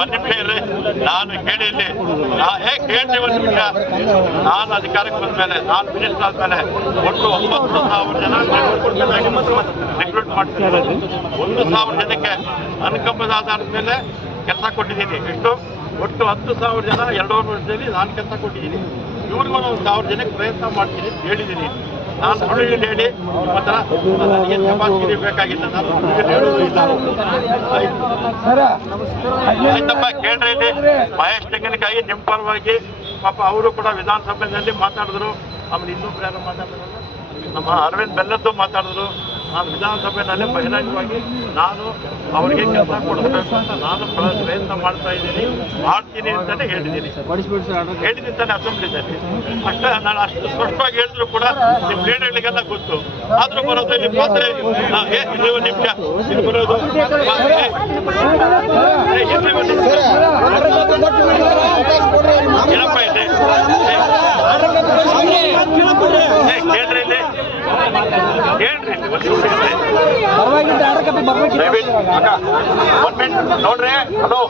ಒಂದ್ ನಿಮಿಷ ಇರ್ರಿ, ನಾನು ಕೇಳಿಲ್ಲಿ ಕೇಳ್ರಿ ಒಂದ್ ನಿಮಿಷ. ನಾನು ಅಧಿಕಾರಕ್ಕೆ ಬಂದ್ಮೇಲೆ, ನಾನು ಮಿನಿಸ್ಟರ್ ಆದ್ಮೇಲೆ ಒಟ್ಟು 9,000 ಜನ ರಿಕ್ರೂಟ್ ಮಾಡ್ತಿದ್ದಾರೆ. 1,000 ಜನಕ್ಕೆ ಅನುಕಂಪದ ಆಧಾರದ ಮೇಲೆ ಕೆಲಸ ಕೊಟ್ಟಿದ್ದೀನಿ. ಎಷ್ಟು? ಒಟ್ಟು 10,000 ಜನ 2 ವರ್ಷದಲ್ಲಿ ನಾನು ಕೆಲಸ ಕೊಟ್ಟಿದ್ದೀನಿ. ಇವ್ರಿಗೂ 1,000 ಜನಕ್ಕೆ ಪ್ರಯತ್ನ ಮಾಡ್ತೀನಿ ಅಂತ ಹೇಳಿದ್ದೀನಿ. ನಾನು ಸುಳ್ಳು ಹೇಳಿ ನಿಮ್ಮ ಹತ್ರ ನನಗೆ ತಪಾಸಣೆ ಬೇಕಾಗಿಲ್ಲ. ನಾನು ಹೇಳೋದು ಇಲ್ಲ. ಆಯ್ತಪ್ಪ, ಕೇಳ್ರಿ ಇಲ್ಲಿ ಮಹೇಶ್ ತೆಂಗಿನಕಾಯಿ ನಿಮ್ಮ ಪರವಾಗಿ ಪಾಪ ಅವರು ಕೂಡ ವಿಧಾನಸಭೆಯಲ್ಲಿ ಮಾತಾಡಿದ್ರು. ಆಮೇಲೆ ಇನ್ನೊಬ್ರು ಯಾರು ಮಾತಾಡಿದ್ರು, ನಮ್ಮ ಅರವಿಂದ್ ಬೆಲ್ಲದ್ದು ಮಾತಾಡಿದ್ರು. ನಾನು ವಿಧಾನಸಭೆಯಲ್ಲಿ ಬಹಿರಂಗವಾಗಿ ನಾನು ಅವರಿಗೆ ಕೆಲಸ ಕೊಡಬೇಕು ಅಂತ ನಾನು ಪ್ರಯತ್ನ ಮಾಡ್ತಾ ಇದ್ದೀನಿ, ಮಾಡ್ತೀನಿ ಅಂತಾನೆ ಹೇಳಿದ್ದೀನಿ ತಾನೆ ಅಸೆಂಬ್ಲಿನಲ್ಲಿ. ಅಷ್ಟೇ, ನಾನು ಅಷ್ಟು ಸ್ಪಷ್ಟವಾಗಿ ಹೇಳಿದ್ರು ಕೂಡ ನಿಮ್ಮ ಲೀಡರ್ಗಳಿಗೆಲ್ಲ ಗೊತ್ತು. ಆದ್ರೂ ಬರೋದು ಇಲ್ಲಿ ಮಾತ್ರ ನಿಮಿಷ ಇಲ್ಲಿ ಬರೋದು ಏನಪ್ಪ ಇದೆ ಕೇಳ್ರಿ ಇಲ್ಲಿ, ಕೇಳ್ರಿ ಒಂದ್ ಮಿನಿಟ್ ನೋಡ್ರಿ. ಹಲೋ,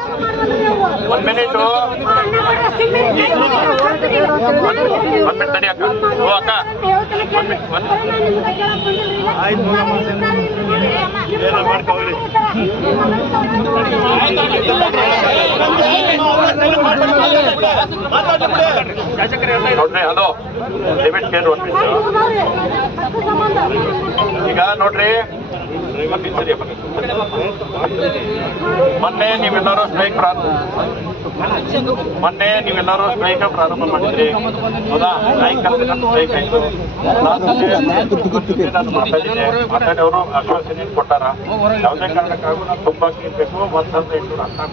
1 ಮಿನಿಟ್ ತಡಿ ಅಕ್ಕ. ಓ ಅಕ್ಕ, 1 ಮಿನಿಟ್ ಆಯ್ತು, ಏನೋ ಮಾಡ್ಕೋಗ್ರಿ. ನೋಡ್ರಿ, ಹಲೋ, ದಯವಿಟ್ಟು ಕೇಳ್ರಿ 1 ನಿಮಿಷ. ಈಗ ನೋಡ್ರಿ, ಮೊನ್ನೆ ನೀವೆಲ್ಲರೂ ಸ್ಟ್ರೈಕ್ ಪ್ರಾರಂಭ ಮಾಡಿದ್ರಿ. ಹೌದಾ? ಸ್ಟ್ರೈಕ್ ಆಯ್ತು. ನಾನು ಮಾತಾಡಿ ಅವರು ಆಶ್ವಾಸನೆ ಕೊಟ್ಟಾರ. ಯಾವುದೇ ಕಾರಣಕ್ಕಾಗೂ ನಾನು ತುಂಬಾ ಕೇಳಬೇಕು. 1,800